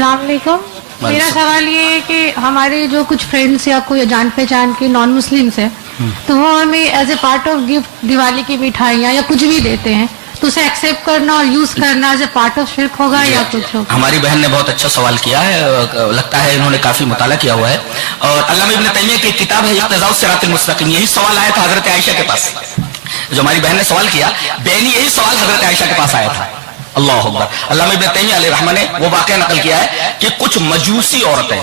अस्सलाम वालेकुम। मेरा सवाल ये है कि हमारे जो कुछ फ्रेंड्स या कोई जान पहचान के नॉन मुस्लिम्स हैं, तो वो हमें as a part of gift Diwali की मिठाइयाँ या कुछ भी देते हैं, तो उसे एक्सेप्ट करना और यूज करना एज ए पार्ट ऑफ शिर्क होगा या कुछ होगा? हमारी बहन ने बहुत अच्छा सवाल किया है, लगता है इन्होंने काफी मुताला किया हुआ है। और अल्लामा इब्न तैमिया की किताब है इक़्तिज़ाउ सिरातिल मुस्तक़ीम, यही सवाल आया था हजरत आयशा के पास। जो हमारी बहन ने सवाल किया, बहनी यही सवाल हजरत आयशा के पास आया था। अल्लाह अकबर। अल्लामा इब्न तैमिया अलैहि रहमह ने वो वाक़या नकल किया है कि कुछ मजूसी औरतें,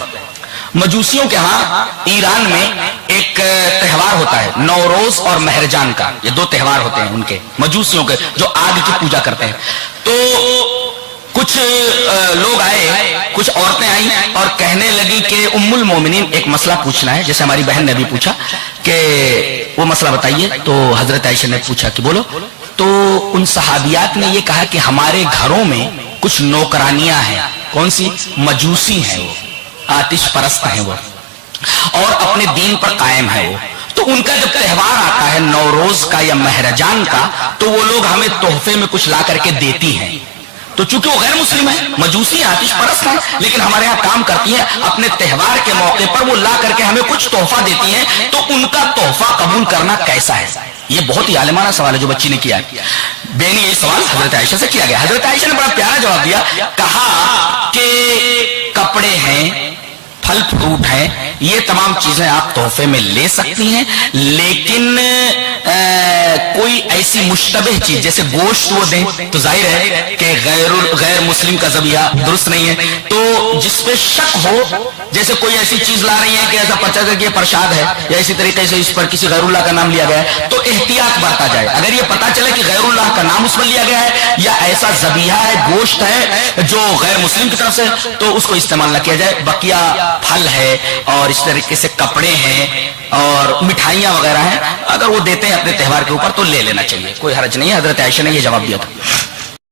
मजूसियों के यहाँ ईरान में एक त्योहार होता है नौरोज और महरजान का, ये दो त्योहार होते हैं उनके मजूसियों के, जो आग की पूजा करते हैं। तो कुछ लोग आए, कुछ औरतें आई और कहने लगी कि उम्मुल मोमिनीन एक मसला पूछना है, जैसे हमारी बहन ने भी पूछा कि वो मसला बताइए। तो हजरत आयशा ने पूछा कि बोलो। तो उन सहाबियात ने ये कहा कि हमारे घरों में कुछ नौकरानियां हैं। कौन सी? मजूसी हैं वो, आतिश परस्त हैं वो, और अपने दीन पर कायम है वो। तो उनका जब त्योहार आता है नौरोज का या महरजान का, तो वो लोग हमें तोहफे में कुछ ला करके देती हैं। तो चूंकि वो गैर मुस्लिम है, मजूसी आतिश परस्त है, लेकिन हमारे यहाँ काम करती है, अपने त्योहार के मौके पर वो ला करके हमें कुछ तोहफा देती हैं। तो उनका तोहफा कबूल करना कैसा है? ये बहुत ही आलिमाना सवाल है जो बच्ची ने किया। बेनी ये सवाल हजरत आयशा से किया गया। हजरत आयशा ने बड़ा प्यारा जवाब दिया, कहा कि कपड़े हैं, फल फ्रूट है, ये तमाम चीजें आप तोहफे में ले सकती हैं, लेकिन कोई ऐसी मुश्तबह चीज जैसे गोश्त वो दें तो जाहिर है कि गैर मुस्लिम का ज़बिया दुरुस्त नहीं है। तो जिसपे शक हो, जैसे कोई ऐसी चीज ला रही है कि ऐसा पता चले कि ये प्रसाद है या इसी तरीके से इस पर किसी गैरुल्लाह का नाम लिया गया है, तो एहतियात बरता जाए। अगर ये पता चले कि गैरुल्लाह का नाम उस पर लिया गया है या ऐसा ज़बिया है, गोश्त है जो गैर मुस्लिम की तरफ से, तो उसको इस्तेमाल न किया जाए। बकिया फल है और इस तरीके से कपड़े हैं और मिठाइयां वगैरह हैं, अगर वो देते हैं अपने त्योहार के ऊपर तो ले लेना चाहिए, कोई हर्ज नहीं है। हजरत आयशा ने ये जवाब दिया था।